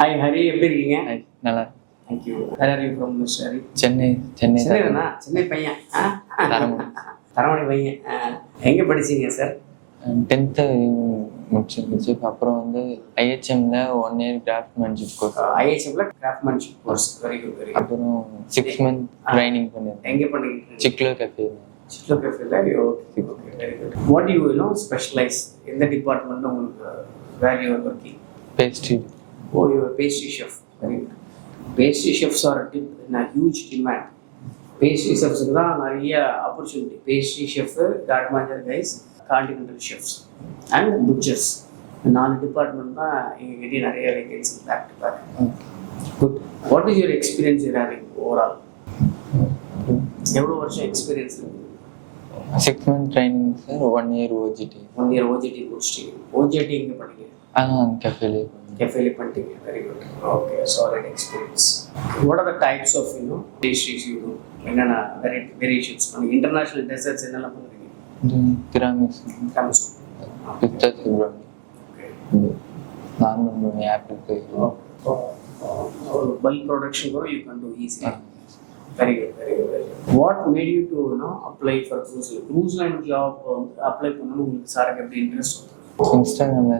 Hi Hari, எப்படி இருக்கீங்க? நல்லா. Thank you. Where are you from mister Hari? Chennai. Chennai Chennai பையன். தரமணி பையன். எங்கே படிச்சீங்க சார்? 10th முடிச்சிருந்துச்சு. அப்புறம் வந்து ஐஹெச்எம்ல 1 year கிராஃப்ட்மேன்ஷிப் கோர்ஸ். ஐஹெச்எம்ல craftsmanship course. Very good very good. அப்புறம் 6 month ட்ரைனிங் பண்ணிருந்தேன். எங்கே பண்ணீங்க? Ciclo Cafe. சிக்லோ கேஃபேல. Okay okay very good. What you know specialise? எந்த டிபார்ட்மெண்ட்ல உங்களுக்கு where you are working? Pastry. Oh, you're a pastry chef. Very good. Pastry chefs are in a huge demand. Pastry chefs தான் நிறைய opportunity. Pastry chef, garde manger guys, continental chefs and butchers. 4 department தான் எங்ககிட்ட நிறைய vacancy back to back. Good. What is your experience you're having overall? எவ்வளோ வருஷம் experience இருக்கு? 6 month training sir. 1 year OJT. 1 year OJT முடிச்சிட்டீங்க. OJT எங்கே பண்ணீங்க? கேஃபேலே. Cafe பண்ணிட்டீங்க. Very good. Okay, solid experience. What are the types of pastries you do? என்னென்ன variations பண்ணுங்க? இன்டர்நேஷனல் டெசர்ட்ஸ் என்னெல்லாம் பண்ணுறீங்க? திராமிசு, பிஸ்தா ப்ரௌனி, நார்மல் ஆப்பிள் பை. ஒரு பல்க் ப்ரொடக்ஷன் கூட you can do easily. Very good very good very good. What made you to apply for cruise line job apply பண்ணணும்? உங்களுக்கு சாருக்கு எப்படி இன்ட்ரெஸ்ட்? இன்ஸ்டாகிராம்ல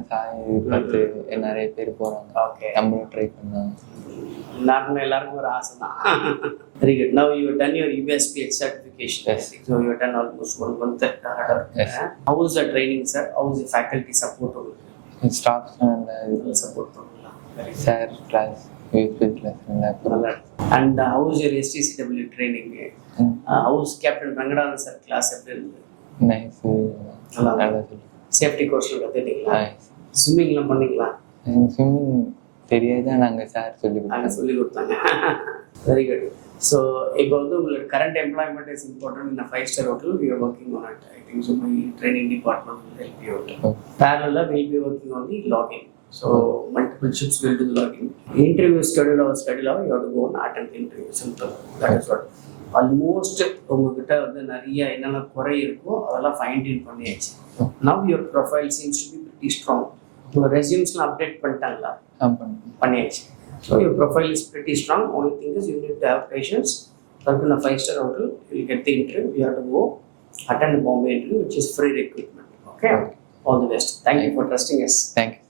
பார்த்து நிறைய பேர் போறாங்க. ஓகே, நம்மளும் ட்ரை பண்ணலாம். எல்லாருக்கும் ஒரு ஆசை தான். Very good. Now you done your USPH certification. Yes. So you done almost 1 month harder. Yes. How is the training, sir? How is the faculty support? Staffs and Support பண்ணலாம். Very good. Sir class, USB class நல்லா. And how is your STCW training? How is Captain Rangadan sir class எப்படி இருந்தது? Nice. நல்லா நல்லா சொல்லி. Safety கோர்ஸ்ல கத்துட்டீங்களா? ஸ்விம்மிங்லாம் பண்ணீங்களா? Swimming தெரியாத நாங்கள் சார் சொல்லி கொடுத்தாங்க. Very good. ஸோ இப்போ உங்களுக்கு current employment is important in 5-star hotel. We are working on it. I think so my training department will help you out. Parallel we'll be working on the login. So multiple shifts will do the login. Interview schedule you have to go and attend the interview. Simple. That is what. Almost உங்ககிட்ட நிறைய என்னென்ன குறை இருக்கோ அதெல்லாம் find in பண்ணியாச்சு. Now your profile seems to be pretty strong. உங்கள் ரெஸ்யூம்ஸ்லாம் update பண்ணிட்டாங்களா? பண்ணியாச்சு. So your profile is pretty strong. Only thing is you need to have patience. Work in 5-star hotel. You will get the interview. You have to go attend the Bombay interview, which is free recruitment. Okay? All the best. Thank you for trusting us. Thank you.